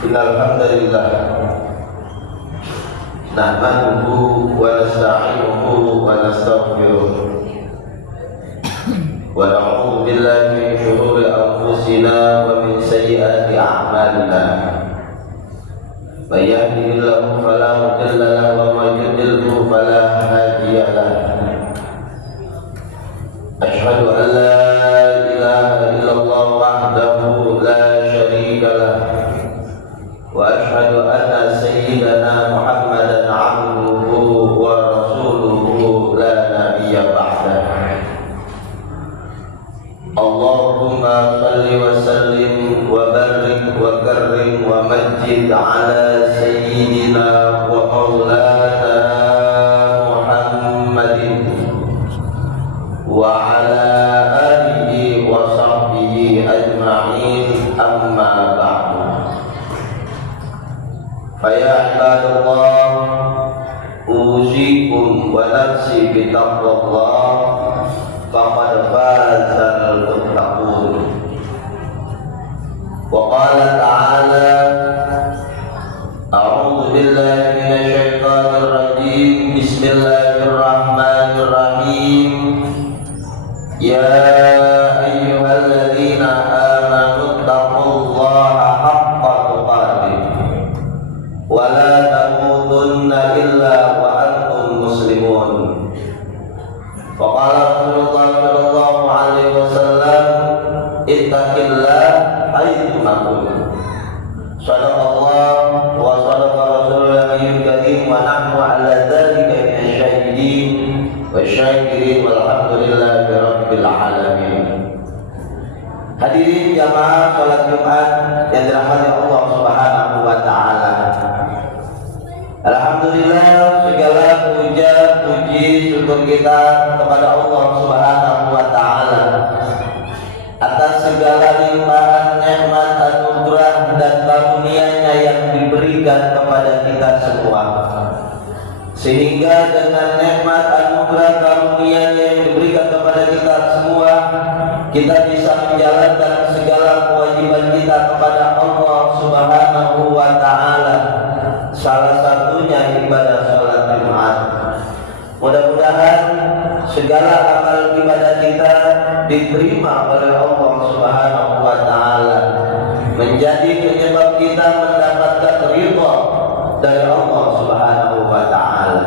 Innal hamdalillah nahmaduhu wa nasta'inuhu wa nastaghfiruh wa na'udzu billahi min shururi anfusina wa min sayyiati a'malina. May yahdihillahu fala mudilla lahu wa may yudlilhu fala hadiya lahu. Asyhadu an la ilaha illallah wahdahu la syarika lahu wa asyhadu anna sayyidana Muhammadan 'abduhu wa rasuluhu la nabiyya ba'dahu. Allahumma salli wa sallim wa barik wa karrim wa majid ala sayyidina wa maulana Muhammadin wa ala alihi wa sahbihi ajma'in, amma ba'du. Faya ibadallah, usikum wa nafsi bitaqwallah, faqad fazal muttaqun. Wa qala ta'ala, a'udzu billahi minasy syaithanir rajim, bismillahirrahmanirrahim. Ya ayyuhalladzina amanu taqullaha haqqa tuqatih wa la tamutunna illa wa antum muslimun. Wa qala Rasulullah sallallahu alaihi wasallam, ittaqillah haitsu ma kunt. Shadaqallah wa shadaqa rasulul karim wa nahnu ala dzalika minasy syahidin wasyakirin walhamdulillahi rabbil alamin. Hadirin jamaah salat Jumat yang dirahmati Allah Subhanahu wa taala. Alhamdulillah, segala puja, puji, syukur kita kepada Allah Subhanahu wa taala atas segala limpahan nikmat, anugerah dan karunia-Nya yang diberikan kepada kita semua. Sehingga dengan nikmat, anugerah, karunia-Nya yang diberikan kepada kita semua, kita bisa menjalankan segala kewajiban kita kepada Allah Subhanahu wa taala. Salah satunya ibadah salat Jumat. Mudah-mudahan segala amal ibadah kita diterima oleh Allah Subhanahu wa taala, menjadi penyebab kita mendapatkan ridha dari Allah Subhanahu wa taala.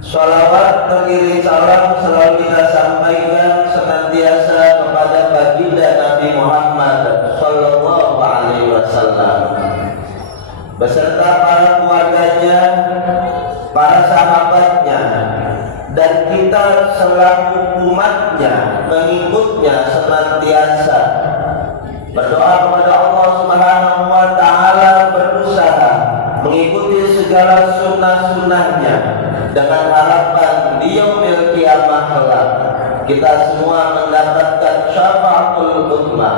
Shalawat teriring salam selalu kita sampaikan senantiasa kepada baginda Nabi Muhammad sallallahu alaihi wasallam beserta para keluarganya, para sahabatnya, dan kita selaku umatnya mengikutnya senantiasa berdoa kepada Allah Subhanahu wa taala, berusaha mengikuti segala sunnah-sunnahnya dengan harapan di yaumil qiyamah kelak kita semua mendapatkan syafaatul uzma,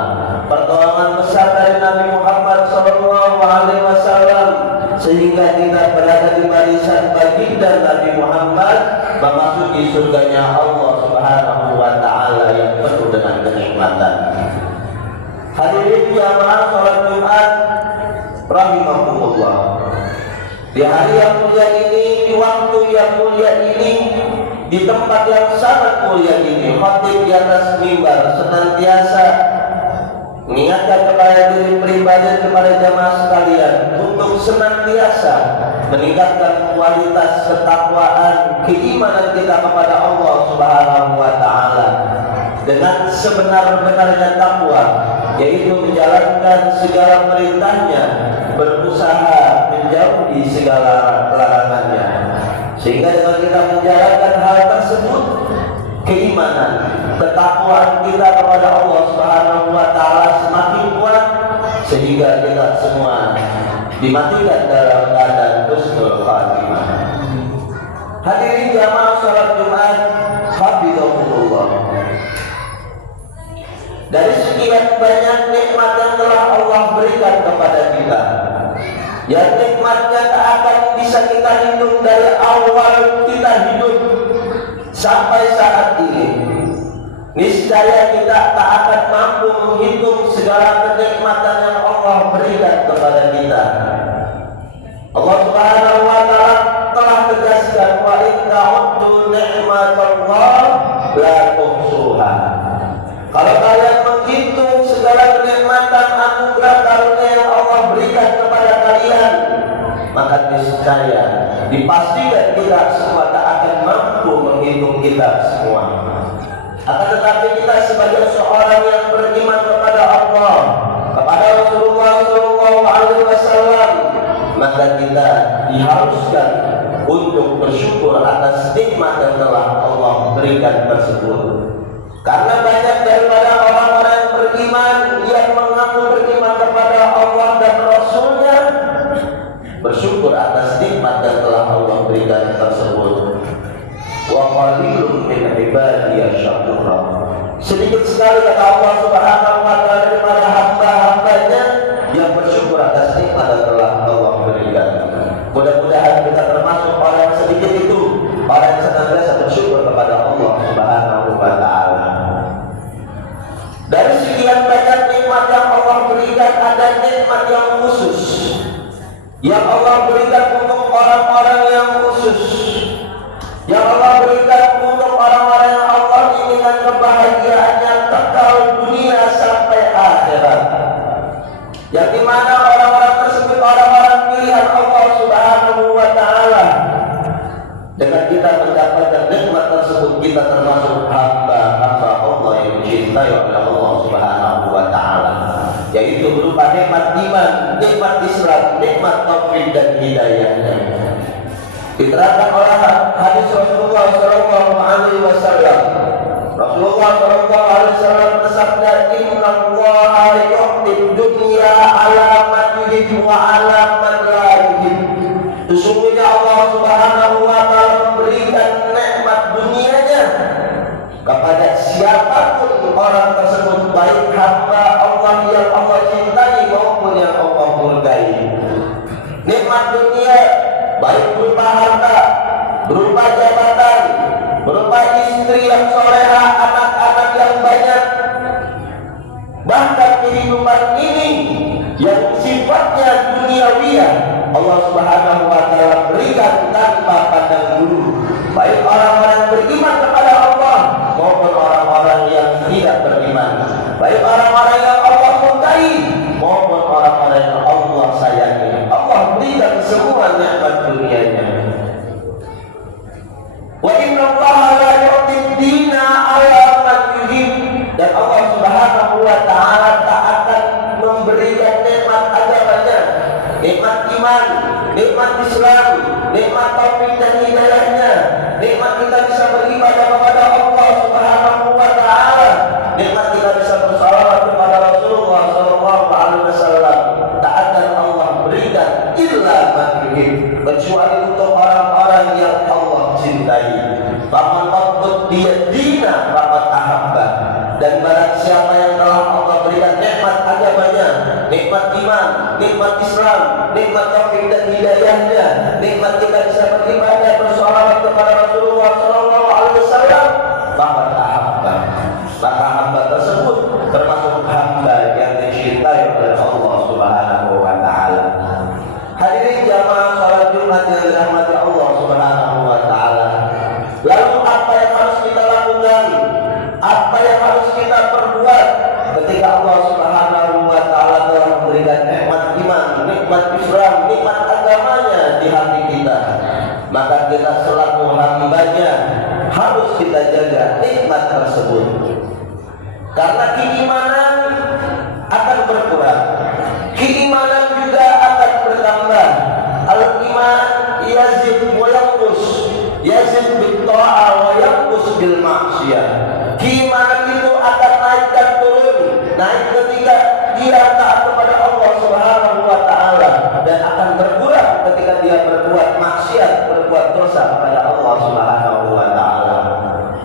pertolongan besar dari Nabi Muhammad sallallahu alaihi wasallam, sehingga kita berada di barisan baginda Nabi Muhammad memasuki surganya Allah Subhanahu wa taala yang penuh dengan kenikmatan. Hadirin jamaah salat Jumat rahimakumullah. Di hari yang mulia ini, di waktu yang mulia ini, di tempat yang sangat mulia ini, khatib di atas mimbar senantiasa mengingatkan kepada diri pribadi, kepada jamaah sekalian untuk senantiasa meningkatkan kualitas ketakwaan, keimanan kita kepada Allah Subhanahu wa taala dengan sebenar-benarnya takwa, yaitu menjalankan segala perintahnya, berusaha menjauhi segala larangannya. Sehingga dengan kita menjalankan hal tersebut, keimanan, ketakwaan kita kepada Allah Subhanahu wa taala semakin kuat, sehingga kita semua dimatikan dalam keadaan husnul khatimah. Hadirin jamaah salat Jumat hafizahumullah. Dari sekian banyak nikmat yang telah Allah berikan kepada kita, yang nikmatnya tak akan bisa kita hitung dari awal kita hidup sampai saat ini, niscaya kita tak akan mampu menghitung segala kenikmatan yang Allah berikan kepada kita. Allah Subhanahu wa taala telah tegaskan, wa in ta'uddu ni'matallah la tuhsuha. Kalau kalian menghitung segala kenikmatan anugerah karunia yang Allah berikan kepada kalian, maka niscaya dipastikan kita semua tak akan mampu menghitung kita semua. Akan tetapi kita sebagai seorang yang beriman kepada Allah, kepada Rasulullah SAW, maka kita diharuskan untuk bersyukur atas nikmat yang telah Allah berikan tersebut. Karena banyak daripada orang-orang yang beriman yang mengaku beriman kepada Allah dan Rasulnya bersyukur atas nikmat yang telah Allah berikan tersebut. Wa qalilun min ibadiyas syakur. Sedikit sekali kata Allah Subhanahu wa taala daripada hamba-hambanya yang bersyukur atas nikmat yang telah Allah berikan. Mudah-mudahan kita termasuk orang yang sedikit itu, orang yang senantiasa bersyukur kepada Allah Subhanahu wa taala. Dari sekian banyak nikmat yang Allah berikan, ada nikmat yang khusus yang Allah berikan untuk orang-orang yang khusus, yang Allah berikan untuk orang-orang yang Allah inginkan kebahagiaannya kekal dunia sampai akhirat, yang dimana orang-orang tersebut orang-orang pilihan Allah Subhanahu wa taala. Dengan kita mendapatkan nikmat tersebut, kita termasuk hamba-hamba Allah yang dicintai oleh Allah Subhanahu wa taala, yaitu berupa nikmat iman, nikmat Islam, nikmat taufik dan hidayahnya. Diterangkan oleh hadis Rasulullah sallallahu alaihi wasallam. Rasulullah sallallahu alaihi wasallam bersabda, "Inna Allaha yu'ti dunya ala man yuhibbu wa ala man la yuhibbu." Sesungguhnya Allah Subhanahu wa taala memberikan nikmat dunianya kepada siapapun orang tersebut, baik hamba Allah yang Allah cintai maupun yang Allah murkai. Nikmat dunia baik berupa harta, berupa jabatan, berupa istri yang soleha, anak-anak yang banyak, bahkan kehidupan ini yang sifatnya duniawiyah, Allah Subhanahu wa taala berikan tanpa pandang bulu, baik orang-orang yang beriman kepada Allah maupun orang-orang yang tidak beriman, baik orang-orang yang Allah murkai maupun orang-orang yang Allah sayangi. Allah berikan semua nikmat dunianya. Wa inna Allaha la yu'ti dina ala man yuhib, dan Allah Subhanahu wa taala tak akan memberikan nikmat agamanya, nikmat iman, nikmat Islam, nikmat taufik dan hidayahnya, nikmat kita bisa beribadah kepada Allah Subhanahu wa taala, nikmat kita bisa bersalawat kepada Rasulullah sallallahu alaihi wasallam, tak akan Allah berikan illa man yuhib, kecuali untuk orang-orang yang Allah cintai. Faman waqad dina faqad ahabba, dan barang siapa yang telah Allah berikan nikmat agamanya, nikmat iman, nikmat Islam, nikmat taufik dan hidayahnya, nikmat kita bisa beribadah bersalawat kepada Rasulullah sallallahu alaihi wasallam, faqad ahabba, maka hamba tersebut termasuk hamba yang dicintai oleh Allah Subhanahu wa taala. Hadirin jamaah salat Jumat yang dirahmati Allah Subhanahu wa taala. Lalu apa yang harus kita lakukan? Apa yang harus kita perbuat ketika Allah Subhanahu wa taala telah memberikan nikmat iman, nikmat Islam, nikmat agamanya di hati kita? Maka kita selaku hambanya harus kita jaga nikmat tersebut. Karena keimanan akan berkurang, keimanan juga akan bertambah. Al-iman yazid wa yanqus, yazid bil ta'ah wa yanqus bil ma'siyah. Keimanan itu akan naik dan turun, naik ketika dia taat kepada Allah Subhanahu wa taala, dan akan berkurang ketika dia berbuat maksiat, berbuat dosa kepada Allah Subhanahu wa taala.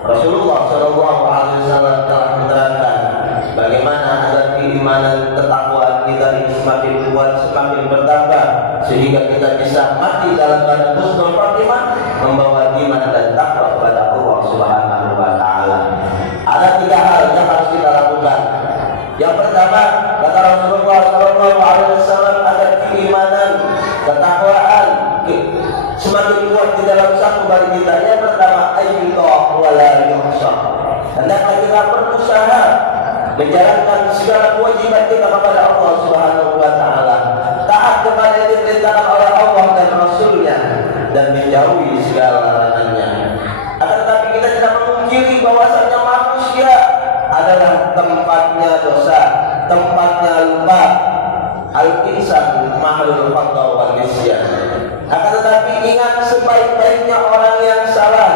Rasulullah sallallahu alaihi wasallam telah menerangkan bagaimana agar keimanan ketakwaan kita ini semakin kuat, semakin bertambah, sehingga kita bisa mati dalam keadaan husnul khatimah, membawa iman dan takwa kepada Allah Subhanahu wa taala. Ada 3 pertama, kata Rasulullah Shallallahu Alaihi Wasallam, agar keimanan, ketakwaan semakin kuat di dalam satu bagi kita. Yang pertama, ayyutoh wala yuhsah. Hendaklah kita berusaha menjalankan segala kewajiban kita kepada Allah Subhanahu wa Ta'ala, taat kepada yang diperintahkan oleh Allah dan Rasulnya, dan menjauhi segala larangannya. Akan tetapi kita tidak memungkiri bahwasanya manusia adalah tempatnya dosa, tempatnya lupa. Al-insan mahlul khata wal nisyan. Akan tetapi ingat, sebaik-baiknya orang yang salah,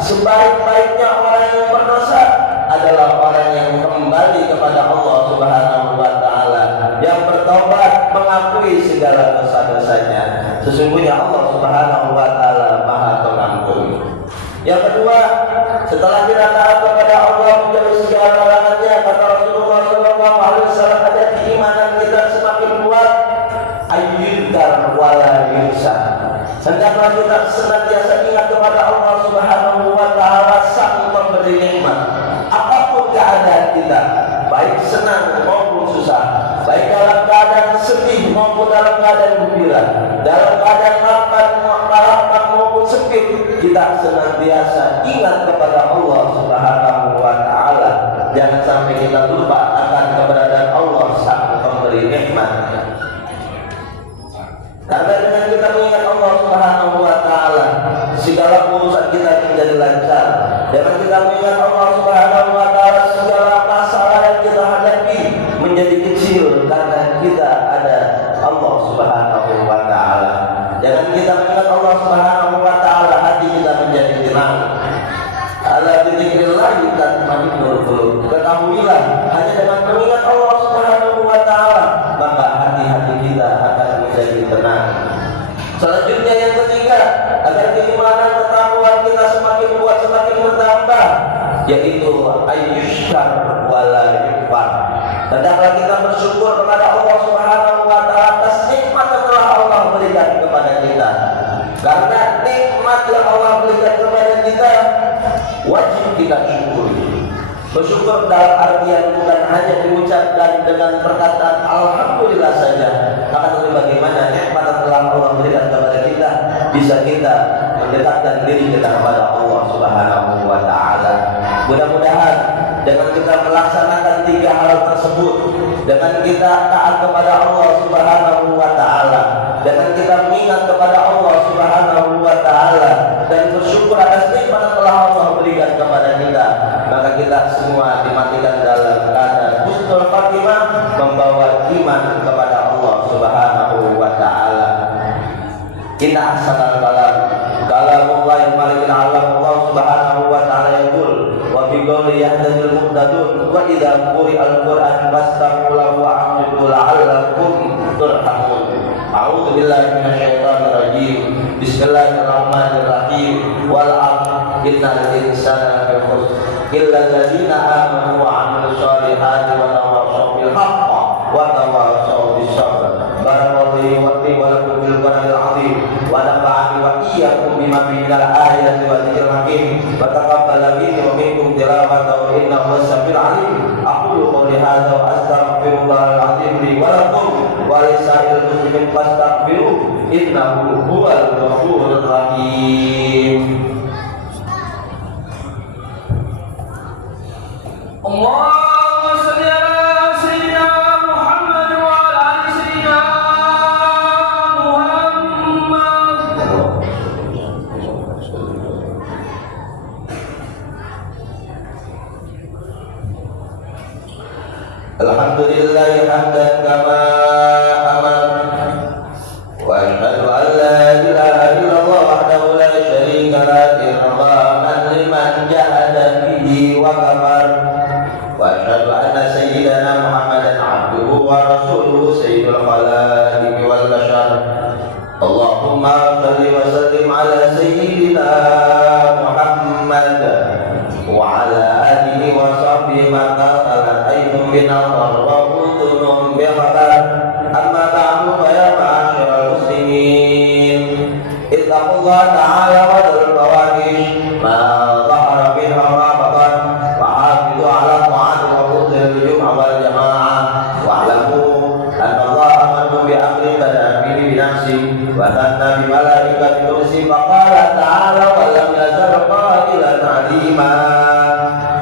sebaik-baiknya orang yang berdosa adalah orang yang kembali kepada Allah Subhanahu wa Ta'ala, yang bertobat, mengakui segala dosa-dosanya. Sesungguhnya Allah Subhanahu wa Ta'ala Maha Pengampun. Yang kedua, setelah kita taat kepada Allah, menjauhi segala larangannya, kata Rasulullah Shallallahu Alaihi Wasallam, ada keimanan kita semakin kuat. Ayyudar wala yunsah. Hendaklah kita senantiasa ingat kepada Allah Subhanahu wa Ta'ala, sang pemberi nikmat. Apapun keadaan kita, baik senang maupun susah, baik dalam keadaan sedih maupun dalam keadaan gembira, dalam keadaan lapang maupun sempit, kita senantiasa ingat kepada Allah Subhanahu wa Ta'ala. Jangan sampai kita lupa akan keberadaan Allah sang pemberi nikmat. Karena dengan kita mengingat Allah Subhanahu wa Ta'ala, segala urusan kita menjadi lancar. Dengan kita mengingat Allah Subhanahu wa Ta'ala, segala masalah yang kita hadapi menjadi kecil karena kita ada Allah Subhanahu wa Ta'ala. Jangan kita mengingat Allah Subhanahu wa Ta'ala, hati kita menjadi tenang. Ala dzikrillah tatma'innul qulub. Ketahuilah, hanya dengan mengingat Allah Subhanahu wa Ta'ala, maka hati-hati kita akan menjadi tenang. Selanjutnya yang ketiga, agar keimanan ketakwaan kita semakin kuat, semakin bertambah, yaitu ayyushkar wala yukfar. Hendaklah kita bersyukur kepada Allah Subhanahu wa Ta'ala atas nikmat yang telah Allah berikan kepada kita. Karena nikmat yang Allah berikan kepada kita wajib kita syukuri. Bersyukur dalam artian bukan hanya diucapkan dengan perkataan alhamdulillah saja, akan bagaimana nikmat yang telah Allah berikan kepada kita, bisa kita mendekatkan diri kita kepada Allah Subhanahu wa Ta'ala. Mudah-mudahan dengan kita melaksanakan tiga hal tersebut, dengan kita taat kepada Allah Subhanahu wa Ta'ala, dengan kita mengingat kepada Allah Subhanahu wa Ta'ala, dan bersyukur atas nikmat yang telah Allah berikan kepada kita, maka kita semua dimatikan dalam keadaan husnul khatimah, membawa iman kepada Allah Subhanahu wa Ta'ala. Inna ahsanal kalamullah malikul alam. Allah Subhanahu wa Ta'ala yaqul wa bi qawli yahdil muhtadun wa idza quri'al qur'an fastami'u lahu wa ansitu la'allakum turhamun. A'udzu billahi minasyaitonir rajim. Bismillahirrahmanirrahim. Wal 'asr innal insana lafi khusr illa alladziina aamanu wa 'amilus shalihati wa tawassaw bil haqqi wa tawassaw bis sabr. Barakallahu li wa lakum bil Qur'anil 'azim wa nafa'ani wa iyyakum bima fihi minal ayati wa dzikril hakim wa taqabbal minni wa minkum tilawatahu innahu was-sami'ul 'alim. Aqulu qawli hadza wa astaghfirullahal 'azim li wa lakum wa lisa'il muslimin fastaghfiruhu innahu huwal ghafurur rahim. Allahumma shalli ala sayyidina Muhammad wa ala ali sayyidina Muhammad. Alhamdulillah hamdan kama amar wa asyhadu an la ilaha illallah wahdahu la syarika lahu irhaman liman jahada bihi wa kafar. Wa asyhadu anna sayyidana Muhammadan abduhu wa rasuluhu sayyidul khalaiqi wal bashar. Allahumma shalli wa sallim ala sayyidina Muhammad wa ala alihi wa sahbihi ma ta'ala ayyuhum binawar wa udunum bihatar. Amma ba'du fa ya ma'asyiral muslimin, ittaqullah ta'ala wa dhul fawahish ma dhahara minha wa batan wa hafizu ala ta'ati wa husnil jum'ah wal jama'ah وثنى بملائكة الكرسي فقال تعالى ولم يزل قائلا عليما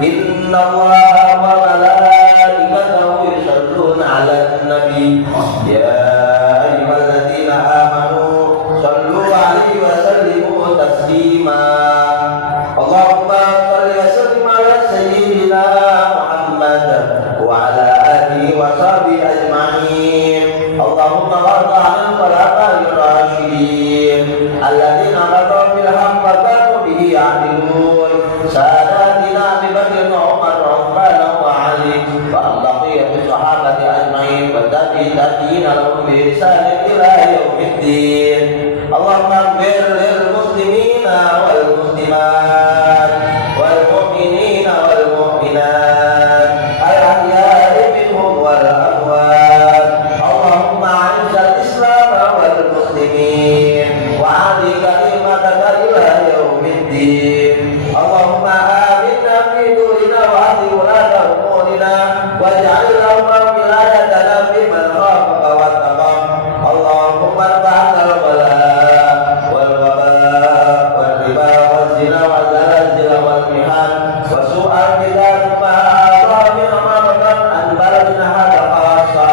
إن الله وملائكته يصلون على النبي يا أيها الذين آمنوا صلوا عليه وسلموا تسليما اللهم صل وسلم على سيدنا محمد وعلى آله وصحبه أجمعين اللهم وارض عن الخلفاء الراشدين الذين قضوا بالحق وكانوا به يعدلون ساداتنا أبي بكر وعمر وعثمان وعلي وعن بقية الصحابة أجمعين والتابعين لهم بإحسان إلى يوم الدين اللهم اغفر للمسلمين والمسلمات والمؤمنين والمؤمنات الأحياء منهم والأموات اللهم أعز الإسلام والمسلمين وأعلي كلمتك إلى يوم الدين اللهم آمنا في دورنا وأهل ولاة أمورنا واجعل اللهم ولايتنا في من خافك واتقاك اللهم ارفع البلاء والوباء والربا والزنا والزلازل والمحن وسوء البلاد ما ظاهر ما بطن عن بلدنا هذا خاصة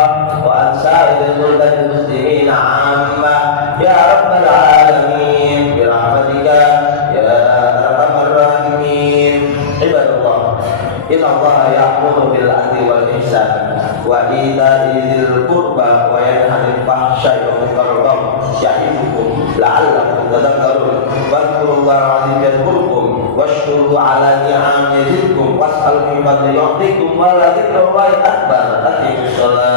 وعن سائر بلدان المسلمين عامة يا رب العالمين برحمتك يا أرحم الراحمين عباد الله إن الله يأمر بالعدل والإحسان وإيتاء ذي القربى وينهى عن الفحشاء والمنكر والبغي يعظكم لعلكم تذكرون واذكروا الله العظيم يذكركم واشكروا على نعمه يزدكم واسألوا من فضله يعطيكم ولذكر الله أكبر أقيموا الصلاة